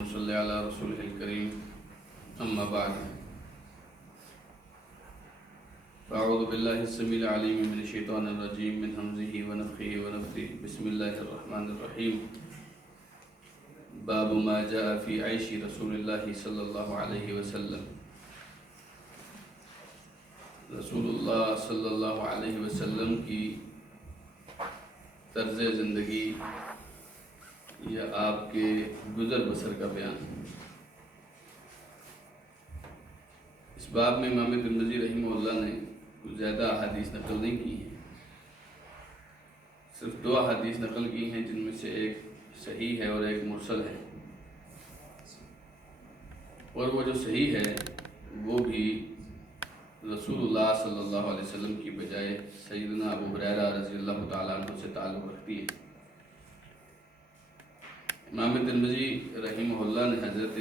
صلی علی رسول الکریم اما بعد اعوذ باللہ السمیع العلیم من الشیطان الرجیم من حمزہ ونفخہ ونفثہ بسم اللہ الرحمن الرحیم باب ما جاء فی عیش رسول اللہ صلی اللہ علیہ وسلم۔ رسول اللہ صلی اللہ علیہ وسلم کی طرز زندگی یا آپ کے گزر بسر کا بیان۔ اس باب میں امام ترمذی رحمہ اللہ نے کچھ زیادہ احادیث نقل نہیں کی ہیں، صرف 2 احادیث نقل کی ہیں، جن میں سے ایک صحیح ہے اور ایک مرسل ہے، اور وہ جو صحیح ہے وہ بھی رسول اللہ صلی اللہ علیہ وسلم کی بجائے سیدنا ابو ہریرہ رضی اللہ تعالیٰ عنہ سے تعلق رکھتی ہے۔ امام ترمذی رحمہ اللہ نے حضرت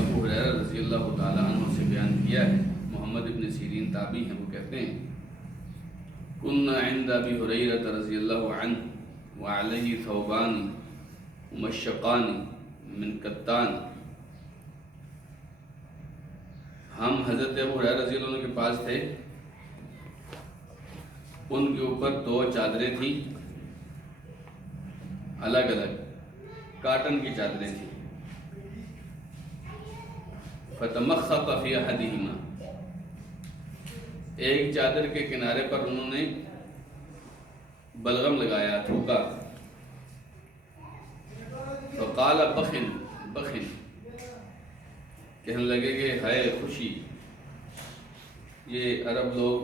ابو ہریرہ رضی اللہ تعالیٰ عنہ سے بیان کیا ہے، محمد ابن سیرین تابعی ہیں، وہ کہتے ہیں کننا عند ابی ہریرہ رضی اللہ عنہ وعلیہ ثوبان مشقان من کتان۔ ہم حضرت ابو ہریرہ رضی اللہ عنہ کے پاس تھے، ان کے اوپر 2 چادریں تھیں، الگ الگ کاٹن کی چادریں تھیں۔ فتمخط فی احدہما، ایک چادر کے کنارے پر انہوں نے بلغم لگایا، تھوکا۔ فقال بخن بخن، کہنے لگے کہ ہائے خوشی۔ یہ عرب لوگ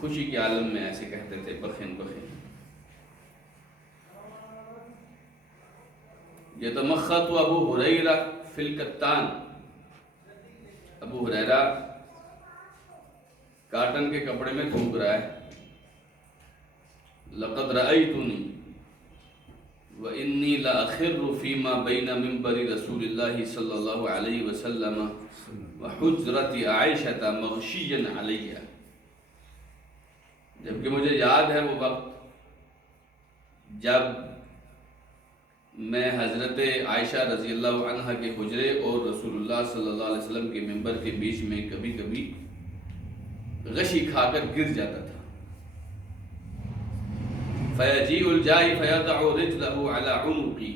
خوشی کے عالم میں ایسے کہتے تھے، بخن بخن۔ یتمخط ابو ہریرہ فی الکتان، ابو ہریرہ کاٹن کے کپڑے میں تھوک رہا ہے۔ لقد رأیتنی وإنی لأخر فیما بین منبر رسول اللہ صلی اللہ علیہ وسلم وحجرت عائشہ مغشیا علی، جبکہ مجھے یاد ہے وہ وقت جب میں حضرت عائشہ رضی اللہ عنہ کے حجرے اور رسول اللہ صلی اللہ علیہ وسلم کے منبر کے بیچ میں کبھی کبھی غشی کھا کر گر جاتا تھا۔ فَيَجِيءُ الْجَائِ فَيَضَعُ رِجْلَهُ عَلَى عُنُقِي،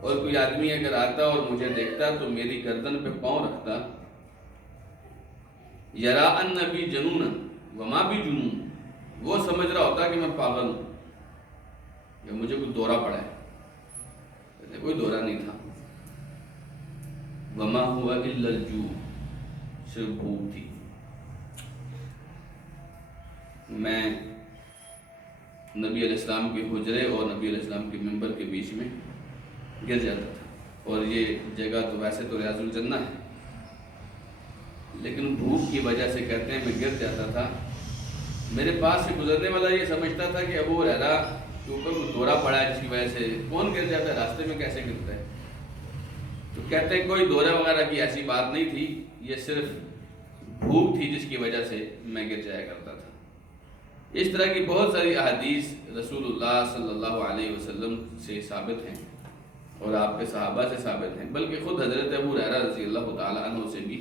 اور کوئی آدمی اگر آتا اور مجھے دیکھتا تو میری گردن پہ پاؤں رکھتا۔ یرا ان بی جنون وما بی جنون، وہ سمجھ رہا ہوتا کہ میں پاگل ہوں یا مجھے کوئی دورہ پڑا ہے، کوئی دورہ نہیں تھا۔ وما ہوا الا الجوع، صرف بھوک تھی۔ میں نبی علیہ السلام کے حجرے اور نبی علیہ السلام کے منبر کے بیچ میں گر جاتا تھا، اور یہ جگہ تو ویسے تو ریاض الجنہ ہے، لیکن بھوک کی وجہ سے کہتے ہیں میں گر جاتا تھا۔ میرے پاس سے گزرنے والا یہ سمجھتا تھا کہ ابو ہریرہ کے اوپر کوئی دورہ پڑا ہے، جس کی وجہ سے کون گر جاتا ہے، راستے میں کیسے گرتا ہے؟ تو کہتے ہیں کوئی دورہ وغیرہ کی ایسی بات نہیں تھی، یہ صرف بھوک تھی جس کی وجہ سے میں گر جایا کرتا تھا۔ اس طرح کی بہت ساری احادیث رسول اللہ صلی اللہ علیہ وسلم سے ثابت ہیں اور آپ کے صحابہ سے ثابت ہیں، بلکہ خود حضرت ابو ہریرہ رضی اللہ تعالیٰ عنہ سے بھی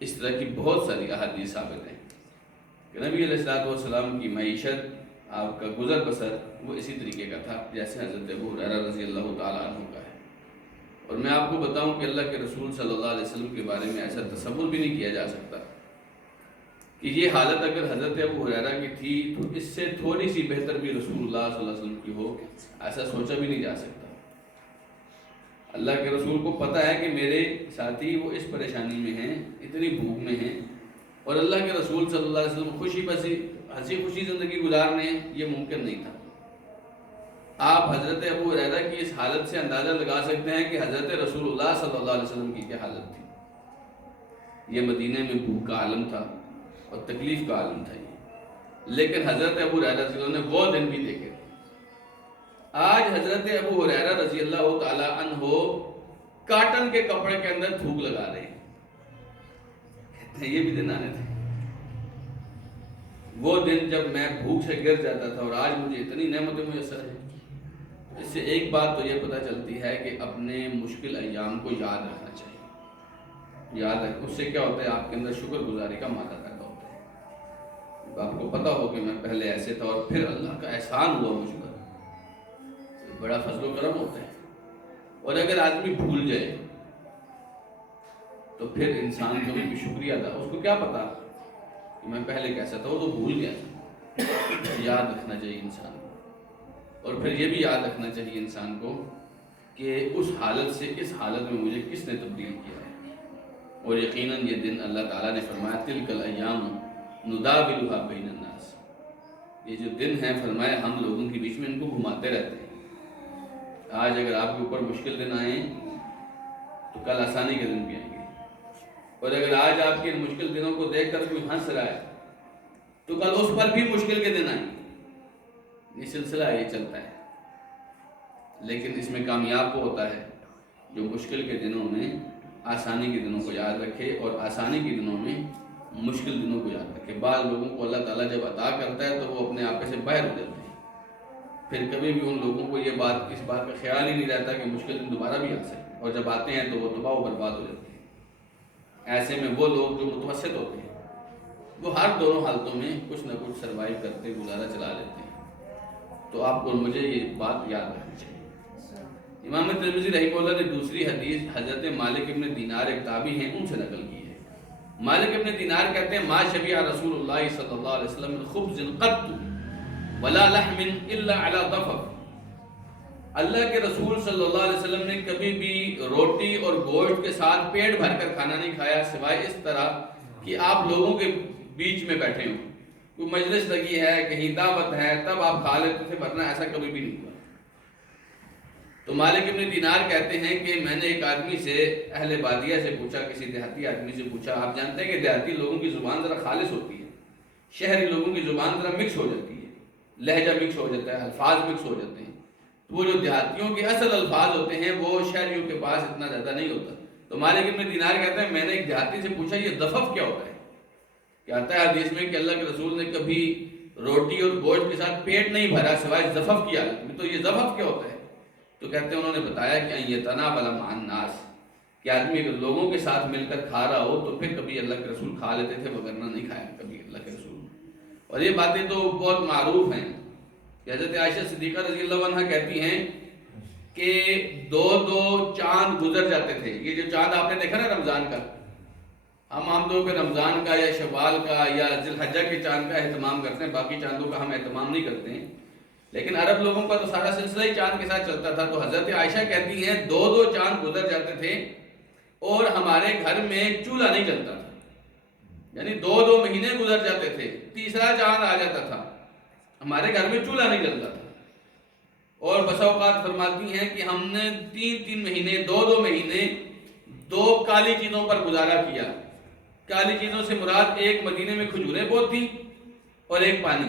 اس طرح کی بہت ساری احادیث ثابت ہیں کہ نبی علیہ السلام کی معیشت، آپ کا گزر بسر وہ اسی طریقے کا تھا جیسے حضرت ابو ہریرہ رضی اللہ تعالیٰ عنہ کا ہے۔ اور میں آپ کو بتاؤں کہ اللہ کے رسول صلی اللہ علیہ وسلم کے بارے میں ایسا تصور بھی نہیں کیا جا سکتا کہ یہ حالت اگر حضرت ابو ہریرہ کی تھی تو اس سے تھوڑی سی بہتر بھی رسول اللہ صلی اللہ علیہ وسلم کی ہو، ایسا سوچا بھی نہیں جا سکتا۔ اللہ کے رسول کو پتہ ہے کہ میرے ساتھی وہ اس پریشانی میں ہیں، اتنی بھوک میں ہیں، اور اللہ کے رسول صلی اللہ علیہ وسلم خوشی بسی ہنسی خوشی زندگی گزارنے ہیں، یہ ممکن نہیں تھا۔ آپ حضرت ابو ہریرہ کی اس حالت سے اندازہ لگا سکتے ہیں کہ حضرت رسول اللہ صلی اللہ علیہ وسلم کی کیا حالت تھی۔ یہ مدینہ میں بھوک کا عالم تھا اور تکلیف کا عالم تھا یہ، لیکن حضرت ابو ہریرہ رضی اللہ عنہ نے وہ دن بھی دیکھے۔ آج حضرت ابو ہریرہ رضی اللہ تعالیٰ عنہ کاٹن کے کپڑے کے اندر تھوک لگا رہے ہیں، کہتے ہیں یہ بھی دن آنے تھے۔ وہ دن جب میں بھوک سے گر جاتا تھا اور آج مجھے اتنی نعمتیں میسر ہیں۔ اس سے ایک بات تو یہ پتہ چلتی ہے کہ اپنے مشکل ایام کو یاد رکھنا چاہیے. یاد رکھ، اس سے کیا ہوتا ہے آپ کے اندر شکر گزاری کا مادہ پیدا ہوتا ہے. آپ کو پتہ ہو کہ میں پہلے ایسے تھا اور پھر اللہ کا احسان ہوا مجھ پر، بڑا فضل و کرم ہوتا ہے. اور اگر آدمی بھول جائے تو پھر انسان کبھی بھی شکریہ ادا، اس کو کیا پتا کہ میں پہلے کیسا تھا، وہ تو بھول گیا. یاد رکھنا چاہیے انسان کو. اور پھر یہ بھی یاد رکھنا چاہیے انسان کو کہ اس حالت سے اس حالت میں مجھے کس نے تبدیل کیا ہے. اور یقیناً یہ دن اللہ تعالیٰ نے فرمایا تلک الایام نداولها بین الناس، یہ جو دن ہے فرمایا ہم لوگوں کے بیچ میں ان کو گھماتے رہتے ہیں. آج اگر آپ کے اوپر مشکل دن آئیں تو کل آسانی کے دن بھی آئیں گے، اور اگر آج آپ کے ان مشکل دنوں کو دیکھ کر کوئی ہنس رہا ہے تو کل اس پر بھی مشکل کے دن آئیں گے. یہ سلسلہ یہ چلتا ہے. لیکن اس میں کامیاب وہ ہوتا ہے جو مشکل کے دنوں میں آسانی کے دنوں کو یاد رکھے اور آسانی کے دنوں میں مشکل دنوں کو یاد رکھے. بعض لوگوں کو اللہ تعالیٰ جب عطا کرتا ہے تو وہ اپنے آپے سے باہر ہو جاتے ہیں، پھر کبھی بھی ان لوگوں کو یہ بات اس بات کا خیال ہی نہیں رہتا کہ مشکل دن دوبارہ بھی آ سکتے ہیں، اور جب آتے ہیں تو وہ تباہ و برباد ہو جاتے ہیں. ایسے میں وہ لوگ جو متوسط ہوتے ہیں وہ ہر دونوں حالتوں میں کچھ نہ کچھ سروائیو کرتے گزارا چلا لیتے ہیں. تو آپ کو مجھے یہ بات یاد رکھنی چاہیے. امام ترمذی رحمہ اللہ نے دوسری حدیث حضرت مالک ابن دینار ایک تابعی ہیں ان سے نقل کی ہے. مالک ابن دینار کہتے ہیں ما شبع رسول اللہ صلی اللہ علیہ وسلم من خبز قط ولا لحم الا علی ضفف. اللہ کے رسول صلی اللہ علیہ وسلم نے کبھی بھی روٹی اور گوشت کے ساتھ پیٹ بھر کر کھانا نہیں کھایا سوائے اس طرح کہ آپ لوگوں کے بیچ میں بیٹھے ہوں، کوئی مجلس لگی ہے، کہیں دعوت ہے، تب آپ کھا لیتے تھے، ورنہ ایسا کبھی بھی نہیں ہوا. تو مالک ابن دینار کہتے ہیں کہ میں نے ایک آدمی سے اہل بادیہ سے پوچھا، کسی دیہاتی آدمی سے پوچھا. آپ جانتے ہیں کہ دیہاتی لوگوں کی زبان ذرا خالص ہوتی ہے، شہری لوگوں کی زبان ذرا مکس ہو جاتی ہے، لہجہ مکس ہو جاتا ہے، الفاظ مکس ہو جاتے ہیں. وہ جو دیہاتیوں کے اصل الفاظ ہوتے ہیں وہ شہریوں کے پاس اتنا زیادہ نہیں ہوتا. تو مالک ابن دینار کہتے ہیں میں نے ایک دیہاتی سے پوچھا یہ ضفف کیا ہوتا ہے. کہتا ہے حدیث میں کہ اللہ کے رسول نے کبھی روٹی اور گوشت کے ساتھ پیٹ نہیں بھرا سوائے ضفف کی حالت میں. تو یہ ضفف کیا ہوتا ہے؟ تو کہتے ہیں انہوں نے بتایا کہ ان یتناول مع الناس، کہ آدمی اگر لوگوں کے ساتھ مل کر کھا رہا ہو تو پھر کبھی اللہ کے رسول کھا لیتے تھے، وگرنہ نہیں کھایا کبھی اللہ کے رسول. اور یہ باتیں تو بہت معروف ہیں. حضرت عائشہ صدیقہ رضی اللہ عنہ کہتی ہیں کہ دو چاند گزر جاتے تھے. یہ جو چاند آپ نے دیکھا نا رمضان کا، ہم عام طور پہ رمضان کا یا شوال کا یا ذی الحجہ کے چاند کا اہتمام کرتے ہیں، باقی چاندوں کا ہم اہتمام نہیں کرتے ہیں. لیکن عرب لوگوں کا تو سارا سلسلہ ہی چاند کے ساتھ چلتا تھا. تو حضرت عائشہ کہتی ہیں دو چاند گزر جاتے تھے اور ہمارے گھر میں چولہا نہیں جلتا تھا. یعنی 2 مہینے گزر جاتے تھے، تیسرا چاند آ جاتا تھا، ہمارے گھر میں چولہا نہیں جلتا تھا. اور بسا اوقات فرماتی ہیں کہ ہم نے 3 مہینے 2 مہینے 2 کالی چیزوں پر گزارا کیا. کالی چیزوں سے مراد ایک مدینے میں کھجوریں بہت تھی اور ایک پانی.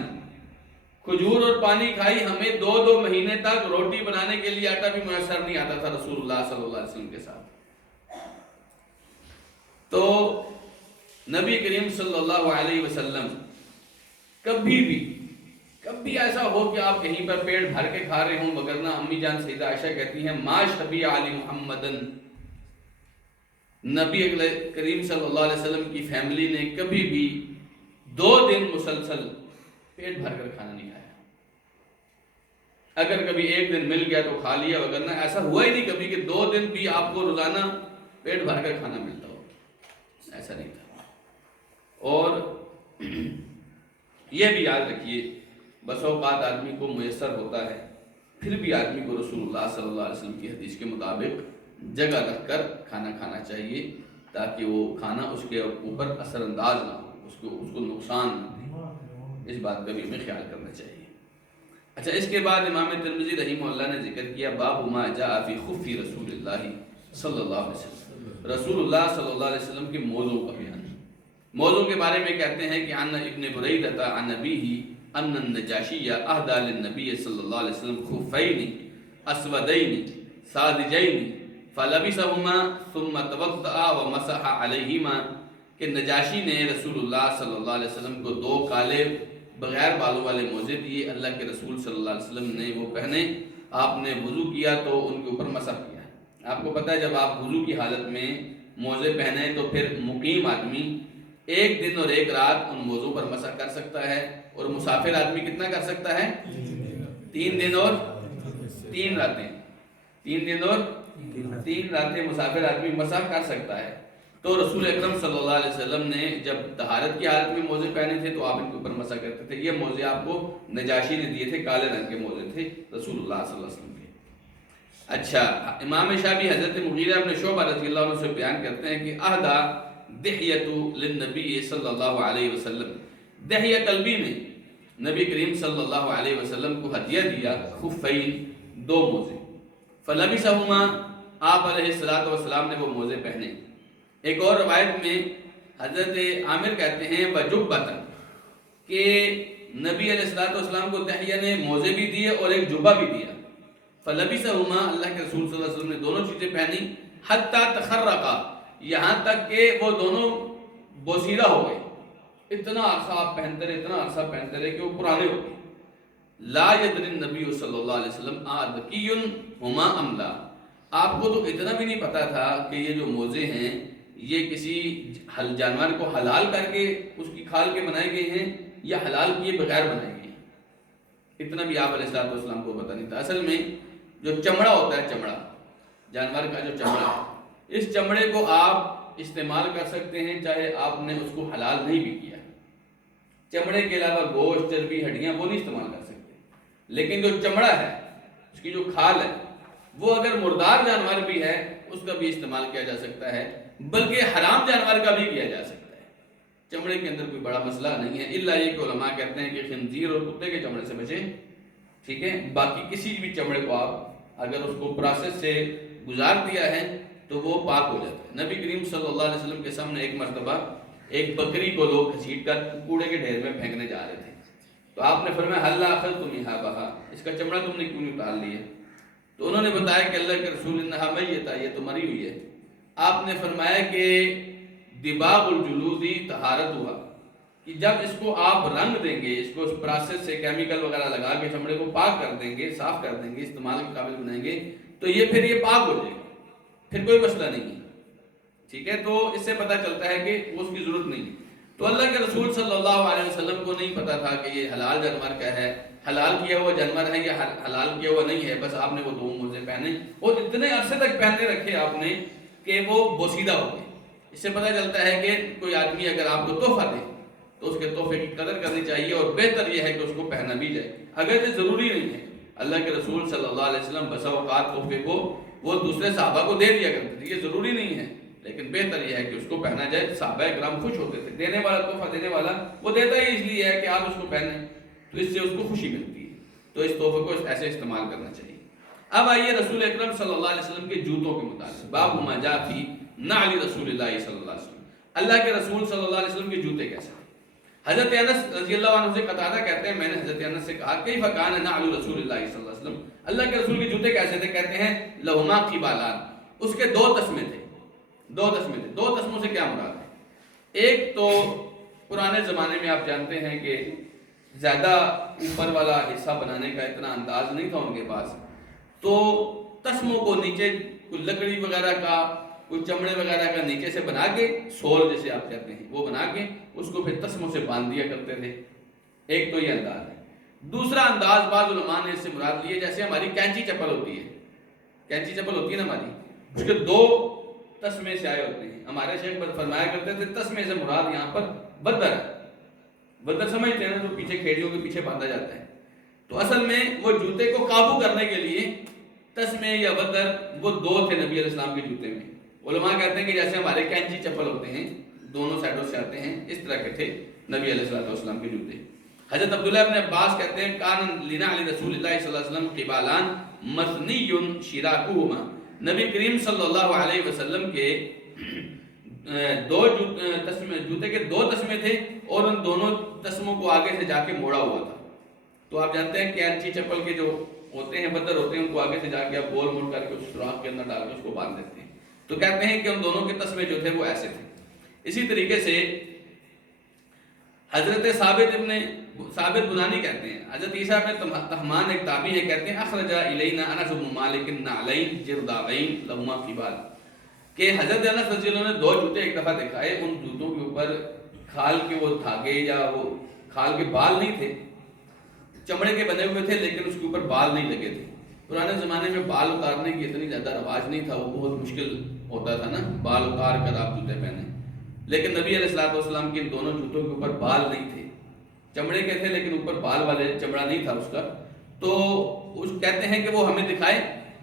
کھجور اور پانی کھائی. ہمیں 2 مہینے تک روٹی بنانے کے لیے آٹا بھی میسر نہیں آتا تھا رسول اللہ صلی اللہ علیہ وسلم کے ساتھ. تو نبی کریم صلی اللہ علیہ وسلم کبھی ایسا ہو کہ آپ کہیں پر پیٹ بھر کے کھا رہے ہوں، وگرنہ امی جان سیدہ عائشہ کہتی ہیں ما شبع علی محمدن، نبی کریم صلی اللہ علیہ وسلم کی فیملی نے کبھی بھی 2 دن مسلسل پیٹ بھر کر کھانا نہیں کھایا. اگر کبھی ایک دن مل گیا تو کھا لیا، وگرنہ ایسا ہوا ہی نہیں کبھی کہ 2 دن بھی آپ کو روزانہ پیٹ بھر کر کھانا ملتا ہو. ایسا نہیں تھا. اور یہ بھی یاد رکھیے بس اوقات آدمی کو میسر ہوتا ہے، پھر بھی آدمی کو رسول اللہ صلی اللہ علیہ وسلم کی حدیث کے مطابق جگہ رکھ کر کھانا کھانا چاہیے تاکہ وہ کھانا اس کے اوپر اثر انداز نہ ہو، اس کو نقصان نہ دے. اس بات کا بھی ہمیں خیال کرنا چاہیے. اچھا، اس کے بعد امام ترمذی رحمہ اللہ نے ذکر کیا باب ما جاء فی خف رسول اللہ صلی اللہ علیہ وسلم، رسول اللہ صلی اللہ علیہ وسلم کے موضوع کا بیان. موضوع کے بارے میں کہتے ہیں کہ عن ابن بریدہ عن ابیہ ان النجاشی اہدى للنبی صلی اللہ علیہ وسلم خفین اسودین ساذجین فلبسہما ثم توضأ ومسح علیہما، کہ نجاشی نے رسول اللہ صلی اللہ علیہ وسلم کو 2 کالے بغیر بالوں والے موزے دیے. اللہ کے رسول صلی اللہ علیہ وسلم نے وہ پہنے، آپ نے وضو کیا تو ان کے اوپر مسح کیا۔ آپ کو پتہ ہے جب آپ وضو کی حالت میں موزے پہنے تو پھر مقیم آدمی ایک دن اور ایک رات ان موزوں پر مسح کر سکتا ہے، اور مسافر آدمی کتنا کر سکتا ہے؟ 3 دن اور 3 راتیں، 3 دن اور 3 راتیں مسافر آدمی مسح کر سکتا ہے۔ تو رسول اکرم صلی اللہ علیہ وسلم نے جب طہارت کی حالت میں موزے پہنے تھے تو آپ ان کے اوپر مسح کرتے تھے۔ یہ موزے آپ کو نجاشی نے دیے تھے، کالے رنگ کے موزے تھے رسول اللہ صلی اللہ علیہ وسلم کے۔ اچھا، امام شافعی حضرت مغیرہ بن شعبہ رضی اللہ عنہ سے بیان کرتے ہیں کہ اہدا دحیۃ للنبی صلی اللہ علیہ وسلم، دحیہ کلبی نے نبی کریم صلی اللہ علیہ وسلم کو ہدیہ دیا خفین، 2 موزے، فلبسہما، آپ علیہ الصلوۃ والسلام نے وہ موزے پہنے۔ ایک اور روایت میں حضرت عامر کہتے ہیں وجبۃ، کہ نبی علیہ الصلوۃ والسلام کو دحیہ نے موزے بھی دیے اور ایک جبہ بھی دیا۔ فلبسہما، اللہ کے رسول صلی اللہ علیہ وسلم نے دونوں چیزیں پہنی، حتی تخرقا، یہاں تک کہ وہ دونوں بوسیدہ ہو گئے، اتنا عرصہ آپ پہنتے رہے، اتنا عرصہ پہنتے رہے کہ وہ پرانے ہو گئے۔ لا یدری النبی صلی اللہ علیہ وسلم آدکی ہما ام لا، آپ کو تو اتنا بھی نہیں پتا تھا کہ یہ جو موزے ہیں یہ کسی جانور کو حلال کر کے اس کی کھال کے بنائے گئے ہیں یا حلال کیے بغیر بنائے گئے ہیں، اتنا بھی آپ علیہ السلام کو پتا نہیں تھا۔ اصل میں جو چمڑا ہوتا ہے، چمڑا جانور کا جو چمڑا، اس چمڑے کو آپ استعمال کر سکتے ہیں چاہے آپ نے اس کو حلال نہیں بھی کیا۔ چمڑے کے علاوہ گوشت، چربی، ہڈیاں وہ نہیں استعمال کر سکتے، لیکن جو چمڑا ہے، اس کی جو کھال ہے، وہ اگر مردار جانور بھی ہے اس کا بھی استعمال کیا جا سکتا ہے، بلکہ حرام جانور کا بھی کیا جا سکتا ہے۔ چمڑے کے اندر کوئی بڑا مسئلہ نہیں ہے، الا یہ کہ علماء کہتے ہیں کہ خنزیر اور کتے کے چمڑے سے بچیں، ٹھیک ہے؟ باقی کسی بھی چمڑے کو آپ اگر اس کو پروسیس سے گزار دیا ہے تو وہ پاک ہو جاتا ہے۔ نبی کریم صلی اللہ علیہ وسلم کے سامنے ایک مرتبہ ایک بکری کو لوگ گھسیٹ کر کوڑے کے ڈھیر میں پھینکنے جا رہے تھے، تو آپ نے فرمایا ہلا اخذتموها بہا، اس کا چمڑا تم نے کیوں نہیں اتار لیا؟ تو انہوں نے بتایا کہ اللہ کے رسول انہا میتہ، یہ تو مری ہوئی ہے۔ آپ نے فرمایا کہ دباغ الجلود طہارت ہوا، کہ جب اس کو آپ رنگ دیں گے، اس کو اس پروسیس سے کیمیکل وغیرہ لگا کے چمڑے کو پاک کر دیں گے، صاف کر دیں گے، استعمال کے قابل بنائیں گے، تو یہ پھر یہ پاک ہو جائے گا، پھر کوئی مسئلہ نہیں ہے، ٹھیک ہے؟ تو اس سے پتہ چلتا ہے کہ اس کی ضرورت نہیں ہے۔ تو اللہ کے رسول صلی اللہ علیہ وسلم کو نہیں پتا تھا کہ یہ حلال جانور کا ہے، حلال کیا ہوا جانور ہے یا حلال کیا ہوا نہیں ہے، بس آپ نے وہ 2 موزے پہنے اور اتنے عرصے تک پہنتے رکھے آپ نے کہ وہ بوسیدہ ہو گئے۔ اس سے پتہ چلتا ہے کہ کوئی آدمی اگر آپ کو تحفہ دے تو اس کے تحفے کی قدر کرنی چاہیے، اور بہتر یہ ہے کہ اس کو پہنا بھی جائے، اگر یہ ضروری نہیں ہے۔ اللہ کے رسول صلی اللہ علیہ وسلم بسا اوقات تحفے کو وہ دوسرے صحابہ کو دے دیا کرتے تھے، یہ ضروری نہیں ہے، لیکن بہتر یہ ہے کہ اس کو پہنا جائے۔ صحابہ کرام خوش ہوتے تھے، دینے والا، تحفہ دینے والا وہ دیتا ہی اس لیے ہے کہ آپ اس کو پہنیں تو اس سے اس کو خوشی ملتی ہے، تو اس تحفے کو ایسے استعمال کرنا چاہیے۔ اب آئیے رسول اکرم صلی اللہ علیہ وسلم کے جوتوں کے متعلق، باب ما جاء فی نعل رسول اللہ صلی اللہ علیہ وسلم، اللہ کے رسول صلی اللہ علیہ وسلم کے جوتے کیسے ہیں؟ حضرت انس رضی اللہ عنہ سے قتادہ کہتے ہیں میں نے حضرت انس سے کہا کیف کان نعل رسول اللہ صلی اللہ علیہ وسلم، اللہ کے رسول کے جوتے کیسے تھے؟ کہتے ہیں لہما قبالان، اس کے 2 تسمے تھے، 2 تسمے تھے۔ 2 تسموں سے کیا مراد ہے؟ ایک تو پرانے زمانے میں آپ جانتے ہیں کہ زیادہ اوپر والا حصہ بنانے کا اتنا انداز نہیں تھا ان کے پاس، تو تسموں کو نیچے کوئی لکڑی وغیرہ کا، کوئی چمڑے وغیرہ کا نیچے سے بنا کے، سول جسے آپ کہتے ہیں، وہ بنا کے اس کو پھر تسموں سے باندھ دیا کرتے تھے۔ ایک تو یہ انداز ہے۔ دوسرا انداز بعض علماء نے اس سے مراد لیے، جیسے ہماری کینچی چپل ہوتی ہے، کینچی چپل ہوتی ہے نا ہماری، اس کے 2 تسمے سے آئے ہوتے ہیں۔ ہمارے شیخ فرمایا کرتے تھے تسمے سے مراد یہاں پر بدر ہے، بدر سمجھتے ہیں نا، جو پیچھے کھیڑیوں کے پیچھے باندھا جاتا ہے، تو اصل میں وہ جوتے کو قابو کرنے کے لیے تسمے یا بدر وہ 2 تھے نبی علیہ السلام کے جوتے میں۔ علماء کہتے ہیں کہ جیسے ہمارے کینچی چپل ہوتے ہیں، دونوں سائڈوں سے آتے ہیں، اس طرح کے تھے نبی علیہ السلام کے جوتے۔ حضرت عبداللہ ابن عباس کہتے ہیں کان لنعل رسول اللہ صلی اللہ علیہ وسلم قبالان مثنی شراکہما، نبی کریم صلی اللہ علیہ وسلم کے 2 جوتے کے 2 تسمے تھے، اور ان دونوں تسموں کو آگے سے جا کے موڑا ہوا تھا۔ تو آپ جانتے ہیں کینچی چپل کے جو ہوتے ہیں، بدر ہوتے ہیں، ان کو آگے سے جا کے آپ گول موڑ کر کے اس سوراخ کے اندر ڈال کے اس کو باندھ دیتے ہیں۔ تو کہتے ہیں کہ ان دونوں کے تسمے جو تھے وہ ایسے تھے۔ اسی طریقے سے حضرت ثابت ابن ثابت بنانی کہتے ہیں. حضرت عیسیٰ ابن طہمان ایک تابعی ہے، کہتے ہیں اخرج الینا انس بن مالک نعلین جرداوین لہما قبال، کہ حضرت انس رضی اللہ عنہ نے 2 جوتے ایک دفعہ دکھائے، ان جوتوں کے اوپر کھال کے وہ دھاگے یا وہ کھال کے بال نہیں تھے، چمڑے کے بنے ہوئے تھے لیکن اس کے اوپر بال نہیں لگے تھے. پرانے زمانے میں بال اتارنے کی اتنی زیادہ رواج نہیں تھا، وہ بہت مشکل ہوتا تھا نا بال اتار کر آپ جوتے پہنے. لیکن نبی علیہ الصلوۃ والسلام کے ان دونوں جوتوں کے اوپر بال نہیں تھے، چمڑے کے تھے لیکن اوپر بال والے چمڑا نہیں تھا اس کا. تو اس کہتے ہیں کہ وہ ہمیں دکھائے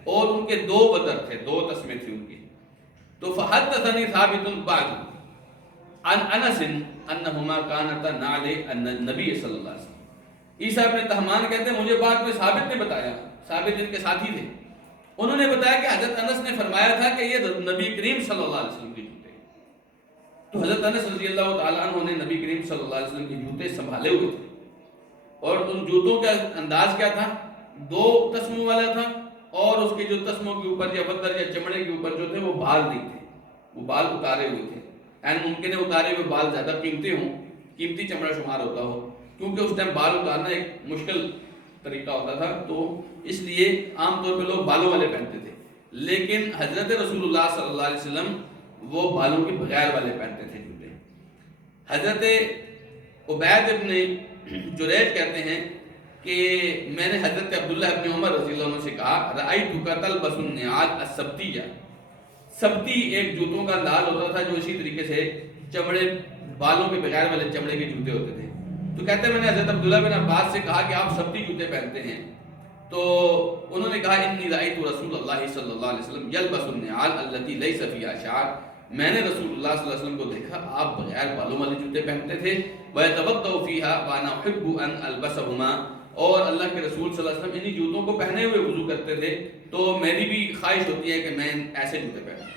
اور ان کے 2 بدر تھے، 2 تسمے تھی ان کی. تو فحدثني ثابت بعد عن انس انہما کانتا نعل النبی صلی اللہ علیہ وسلم. عیسیٰ ابن طہمان کہتے ہیں مجھے بعد میں ثابت نے بتایا، ثابت جن کے ساتھی تھے، انہوں نے بتایا کہ حضرت انس نے فرمایا تھا کہ یہ نبی کریم صلی اللہ علیہ وسلم کے جوتے. تو حضرت انس رضی اللہ تعالیٰ عنہ نے نبی کریم صلی اللہ علیہ وسلم کے جوتے سنبھالے ہوئے تھے، اور ان جوتوں کا انداز کیا تھا، 2 تسموں والا تھا، اور اس کے جو تسموں کے اوپر یا بدر یا چمڑے کے اوپر جو تھے وہ بال نہیں تھے، وہ بال اتارے ہوئے تھے. ممکن ہے اتارے ہوئے بال زیادہ قیمتی ہوں، قیمتی چمڑا شمار ہوتا ہو، کیونکہ اس ٹائم بال اتارنا ایک مشکل طریقہ ہوتا تھا، تو اس لیے عام طور پہ لوگ بالوں والے پہنتے تھے. لیکن حضرت رسول اللہ صلی اللہ علیہ وسلم وہ بالوں کے بغیر والے پہنتے تھے جوتے. حضرت عبید ابن جریج کہتے ہیں کہ میں نے حضرت عبداللہ ابن عمر رضی اللہ عنہ سے کہا رأیتک تلبس النعال السبتیہ. سبتی ایک جوتوں کا انداز ہوتا تھا جو اسی طریقے سے چمڑے بالوں کے بغیر والے چمڑے کے جوتے ہوتے تھے. تو کہتے ہیں میں نے حضرت عبداللہ بن عباس سے کہا کہ آپ سبتی جوتے پہنتے ہیں. تو انہوں نے کہا انی رأیت رسول اللہ صلی اللہ علیہ وسلم یلبس النعال التي ليس فيها شعر. میں نے رسول اللہ صلی اللہ علیہ وسلم کو دیکھا آپ بغیر بالوں والے جوتے پہنتے تھے. وَيَتَوَضَّأُ فِيهَا وَأَنَا أُحِبُّ أَنْ أَلْبَسَهُمَا. اور اللہ کے رسول صلی اللہ علیہ وسلم انہی جوتوں کو پہنے ہوئے وضو کرتے تھے، تو میری بھی خواہش ہوتی ہے کہ میں ایسے جوتے پہنوں.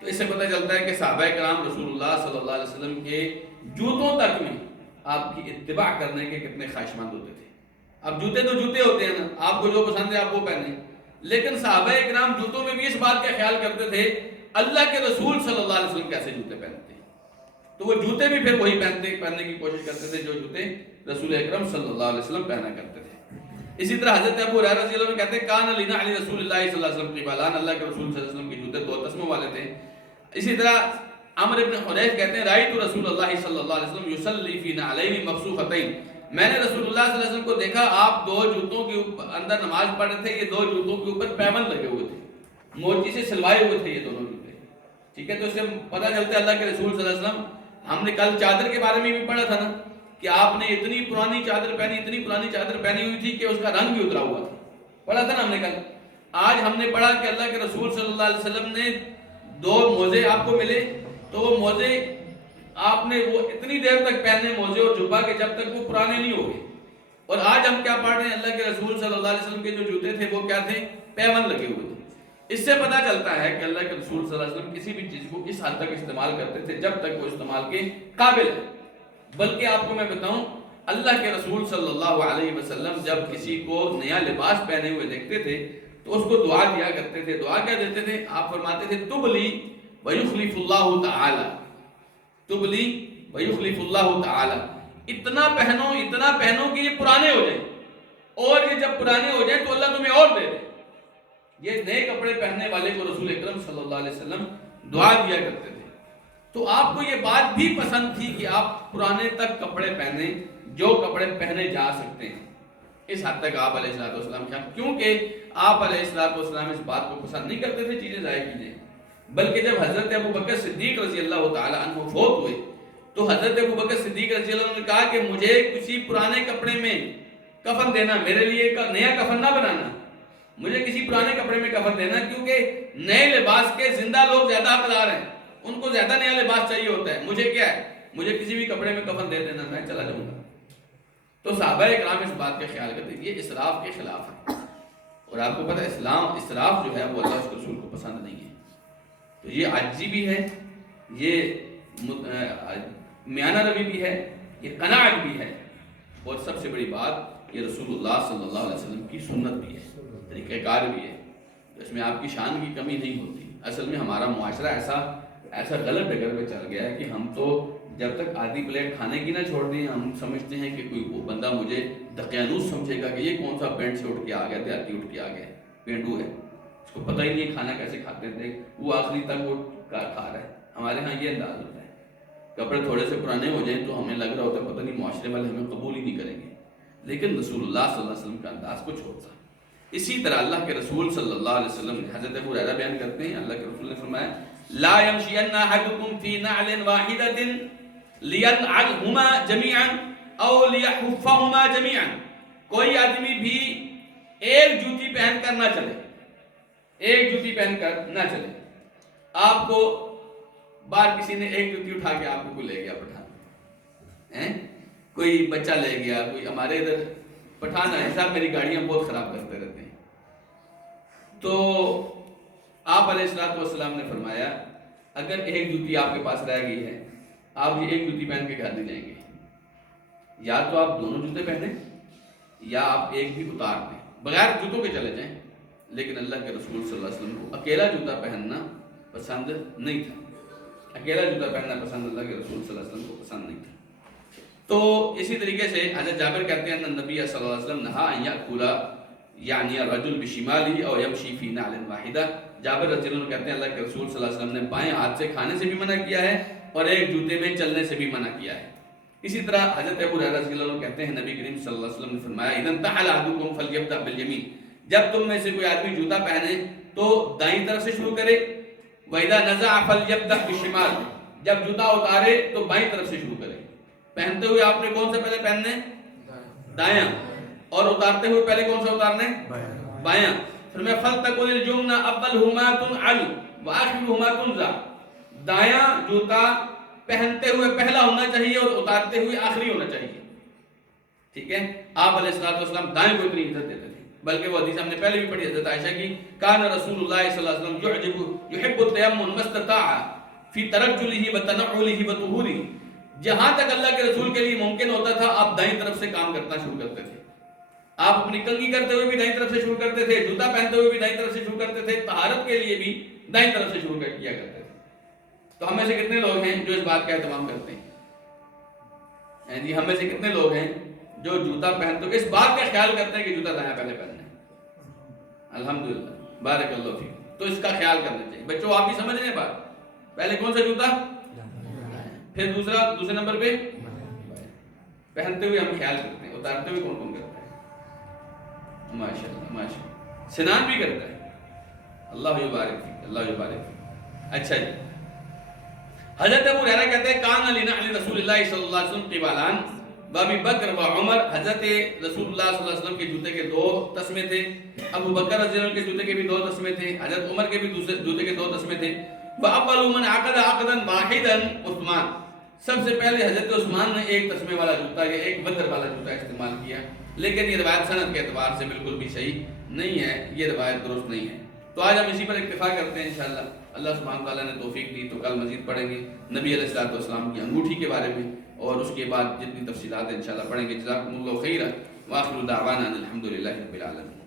تو اس سے پتہ چلتا ہے کہ صحابہ کرام رسول اللہ صلی اللہ علیہ وسلم کے جوتوں تک میں آپ کی اتباع کرنے کے کتنے خواہشمند ہوتے تھے. اب جوتے تو جوتے ہوتے ہیں نا، آپ کو جو پسند ہے آپ وہ پہنیں، لیکن صحابہ کرام جوتوں میں بھی اس بات کا خیال کرتے تھے اللہ کے رسول صلی اللہ علیہ وسلم کیسے جوتے پہنتے ہیں، تو وہ جوتے بھی پھر وہی پہننے کی کوشش کرتے تھے جو جوتے رسول اکرم صلی اللہ علیہ وسلم پہنا کرتے تھے. اسی طرح حضرت ابو ہریرہ رضی اللہ عنہ کہتے ہیں کان لنعل رسول اللہ صلی اللہ علیہ وسلم قبالان. اللہ کے رسول صلی اللہ علیہ وسلم کے جوتے 2 تسموں والے تھے. اسی طرح عمرو بن حنیف کہتے ہیں رأیت رسول اللہ صلی اللہ علیہ وسلم یصلی فی نعلین مبسوطتین. میں نے رسول اللہ صلی اللہ علیہ وسلم کو دیکھا آپ 2 جوتوں کے اندر نماز پڑھ رہے تھے، یہ 2 جوتوں کے اوپر پیمن لگے ہوئے تھے، موچی سے سلوائے ہوئے تھے یہ دونوں جوتے. ٹھیک ہے، تو اس سے پتہ چلتا ہے اللہ کے رسول صلی اللہ علیہ وسلم. ہم نے کل چادر کے بارے میں بھی پڑھا تھا نا کہ آپ نے اتنی پرانی چادر پہنی ہوئی تھی کہ اس کا رنگ بھی اترا ہوا تھا، پڑھا تھا نا ہم نے کل. آج ہم نے پڑھا کہ اللہ کے رسول صلی اللہ علیہ وسلم نے 2 موزے آپ کو ملے، تو وہ موزے آپ نے وہ اتنی دیر تک پہنے موزے اور جبہ کے جب تک وہ پرانے نہیں ہو گئے. اور آج ہم کیا پڑھ رہے ہیں، اللہ کے رسول صلی اللہ علیہ وسلم کے جو جوتے تھے وہ کیا تھے، پیون لگے ہوئے تھے. اس سے پتہ چلتا ہے کہ اللہ کے رسول صلی اللہ علیہ وسلم کسی بھی چیز کو اس حد تک استعمال کرتے تھے جب تک وہ استعمال کے قابل ہے. بلکہ آپ کو میں بتاؤں اللہ کے رسول صلی اللہ علیہ وسلم جب کسی کو نیا لباس پہنے ہوئے دیکھتے تھے تو اس کو دعا دیا کرتے تھے. دعا کیا دیتے تھے، آپ فرماتے تھے تبلی ویخلف اللہ تعالی، تبلی ویخلف اللہ تعالی. اتنا پہنو کہ یہ پرانے ہو جائیں، اور یہ جب پرانے ہو جائیں تو اللہ تمہیں اور دے دے. یہ نئے کپڑے پہننے والے کو رسول اکرم صلی اللہ علیہ وسلم دعا دیا کرتے تھے. تو آپ کو یہ بات بھی پسند تھی کہ آپ پرانے تک کپڑے پہنیں جو کپڑے پہنے جا سکتے ہیں. اس حد تک آپ علیہ السلام کیونکہ آپ علیہ السلام اس بات کو پسند نہیں کرتے تھے چیزیں ضائع کی جائیں. بلکہ جب حضرت ابو بکر صدیق رضی اللہ تعالی عنہ فوت ہوئے تو حضرت ابو بکر صدیق رضی اللہ عنہ نے کہا کہ مجھے کسی پرانے کپڑے میں کفن دینا، میرے لیے نیا کفن نہ بنانا، مجھے کسی پرانے کپڑے میں کفن دینا، کیونکہ نئے لباس کے زندہ لوگ زیادہ حقدار ہیں، ان کو زیادہ نیا لباس چاہیے ہوتا ہے. مجھے کیا ہے، مجھے کسی بھی کپڑے میں کفن دے دینا، میں چلا جاؤں گا. تو صحابہ کرام اس بات کا خیال کرتے ہیں، یہ اسراف کے خلاف ہے. اور آپ کو پتہ ہے اسراف جو ہے وہ اللہ کے رسول کو پسند نہیں ہے. تو یہ عاجزی بھی ہے، یہ میانہ روی بھی ہے، یہ قناعت بھی ہے، اور سب سے بڑی بات یہ رسول اللہ صلی اللہ علیہ وسلم کی سنت بھی ہے، طریقہ کار بھی ہے. اس میں آپ کی شان کی کمی نہیں ہوتی. اصل میں ہمارا معاشرہ ایسا غلط ڈگر پہ چل گیا ہے کہ ہم تو جب تک آدھی پلیٹ کھانے کی نہ چھوڑ دیں ہم سمجھتے ہیں کہ کوئی وہ بندہ مجھے دقیانوس سمجھے گا کہ یہ کون سا پینٹ سے اٹھ کے آ گیا دیہاتی اٹھ کے آ گیا پینڈو ہے، اس کو پتہ ہی نہیں کھانا کیسے کھاتے تھے، وہ آخری تک وہ کھا رہا ہے. ہمارے ہاں یہ انداز ہوتا ہے، کپڑے تھوڑے سے پرانے ہو جائیں تو ہمیں لگ رہا ہوتا ہے پتہ نہیں معاشرے والے ہمیں قبول ہی نہیں کریں گے، لیکن رسول اللہ صلی اللہ علیہ وسلم کا انداز کچھ ہوتا ہے. اسی طرح اللہ کے رسول صلی اللہ علیہ وسلم نے حضرت ابو ہریرہ بیان کرتے ہیں اللہ کے رسول نے فرمایا لا يمشين احدكم في نعل واحدة لينعلهما جميعا او ليحفهما جميعا، کوئی آدمی بھی ایک جوتی پہن کر نہ چلے، ایک جوتی پہن کر نہ چلے. آپ کو باہر کسی نے ایک جوتی اٹھا کے آپ کو لے گیا پٹھان، کوئی بچہ لے گیا، کوئی ہمارے ادھر پٹھان ہے صاحب میری گاڑیاں بہت خراب کرتے رہتے ہیں، تو آپ علیہ الصلوۃ والسلام نے فرمایا اگر ایک جوتی آپ کے پاس رہ گئی ہے آپ یہ ایک جوتی پہن کے گھر نہیں جائیں گے، یا تو آپ دونوں جوتے پہنیں یا آپ ایک بھی اتار دیں، بغیر جوتوں کے چلے جائیں. لیکن اللہ کے رسول صلی اللہ علیہ وسلم کو اکیلا جوتا پہننا پسند نہیں تھا، اکیلا جوتا پہننا پسند اللہ کے رسول صلی اللہ علیہ وسلم کو پسند نہیں تھا. تو اسی طریقے سے حضرت جابر کہتے ہیں ان نبی صلی اللہ علیہ وسلم نہا ان یاکل یعنی الرجل بشماله او یمشی فی نعل واحدہ. جابر رضی اللہ عنہ کہتے ہیں اللہ کے رسول صلی اللہ علیہ وسلم نے بائیں ہاتھ سے کھانے سے بھی منع کیا ہے اور ایک جوتے میں چلنے سے بھی منع کیا ہے. اسی طرح حضرت ابو ہریرہ رضی اللہ عنہ کہتے ہیں نبی کریم صلی اللہ علیہ وسلم نے فرمایا اذا انتحل احدکم فلیبدأ بالیمین، جب تم میں سے کوئی آدمی جوتا پہنے تو دائیں طرف سے شروع کرے، وَإِذَا نَزَعَ فَلْيَبْدَأْ بِالشِّمَالِ، جب جوتا اتارے تو بائیں طرف سے شروع کرے. پہنتے ہوئے آپ نے کون سے پہلے پہننے؟ دایاں، اور اتارتے ہوئے پہلے کون سا اتارنے؟ بایاں. فرمایا فَلْتَكُنِ الْجُمْنَ أَوَّلُهُمَا تُنْعَلُ وَآخِرُهُمَا تُنْزَعُ، دایاں جوتا پہنتے ہوئے پہلا ہونا چاہیے اور اتارتے ہوئے آخری ہونا چاہیے. ٹھیک ہے، آپ علیہ الصلوۃ والسلام دائیں کو اتنی عزت دیتے تھے، بلکہ وہ حدیث ہم نے پہلے بھی پڑھی حضرت عائشہ کی کان رسول اللہ صلی اللہ علیہ وسلم يحب التيمم ما استطاع في ترجله وتنعله وطهوره، جہاں تک اللہ کے رسول کے لیے ممکن ہوتا تھا آپ دائیں طرف سے کام کرنا شروع کرتے تھے. آپ اپنی کنگھی کرتے ہوئے بھی دائیں طرف سے شروع کرتے تھے، جوتا پہنتے ہوئے بھی دائیں طرف سے شروع کرتے تھے، طہارت کے لیے بھی دائیں طرف سے شروع کیا کرتے تھے. تو ہم میں سے کتنے لوگ ہیں جو اس بات کا اہتمام کرتے ہیں؟ جی ہم میں سے کتنے لوگ ہیں جو جوتا پہنتے ہوئے اس بات کا خیال کرتے ہیں کہ جوتا دایاں پہلے پہننا ہے؟ الحمدللہ بارک اللہ فیک. تو اس کا خیال کرنا چاہیے. بچوں آپ بھی سمجھ رہے ہیں بات، پہلے کون سا جوتا، پھر دوسرے نمبر پہ پہنتے ہوئے ہم خیال کرتے ہیں، اتارتے ہوئے کون کون کرتا ہے؟ ماشاءاللہ ماشاءاللہ، سنان بھی کرتا ہے. اللہ یبارک فیک، اللہ یبارک فیک. اچھا جی، حضرت ابو ہریرہ کہتے ہیں کان لنعل رسول اللہ صلی اللہ علیہ وسلم قبالان وابی بکر و عمر، حضرت رسول اللہ صلی اللہ علیہ وسلم کے جوتے کے دو تسمے تھے، ابو بکر رضی اللہ عنہ کے جوتے کے بھی دو تسمے تھے، حضرت عمر کے بھی جوتے کے دو تسمے تھے. وَأَوَّلُ مَنْ عَقَدَ عَقْدًا وَاحِدًا عثمان، سب سے پہلے حضرت عثمان نے ایک تسمے والا جوتا یا ایک بدر والا جوتا استعمال کیا. لیکن یہ روایت سند کے اعتبار سے بالکل بھی صحیح نہیں ہے، یہ روایت درست نہیں ہے. تو آج ہم اسی پر اکتفا کرتے ہیں انشاءاللہ. اللہ سبحانہ تعالیٰ نے توفیق دی تو کل مزید پڑھیں گے نبی علیہ الصلوۃ والسلام کی انگوٹھی کے بارے میں، اور اس کے بعد جتنی تفصیلات ہیں انشاءاللہ پڑھیں گے. جزاکم اللہ خیرا، وآخر دعوانا الحمدللہ رب العالمین.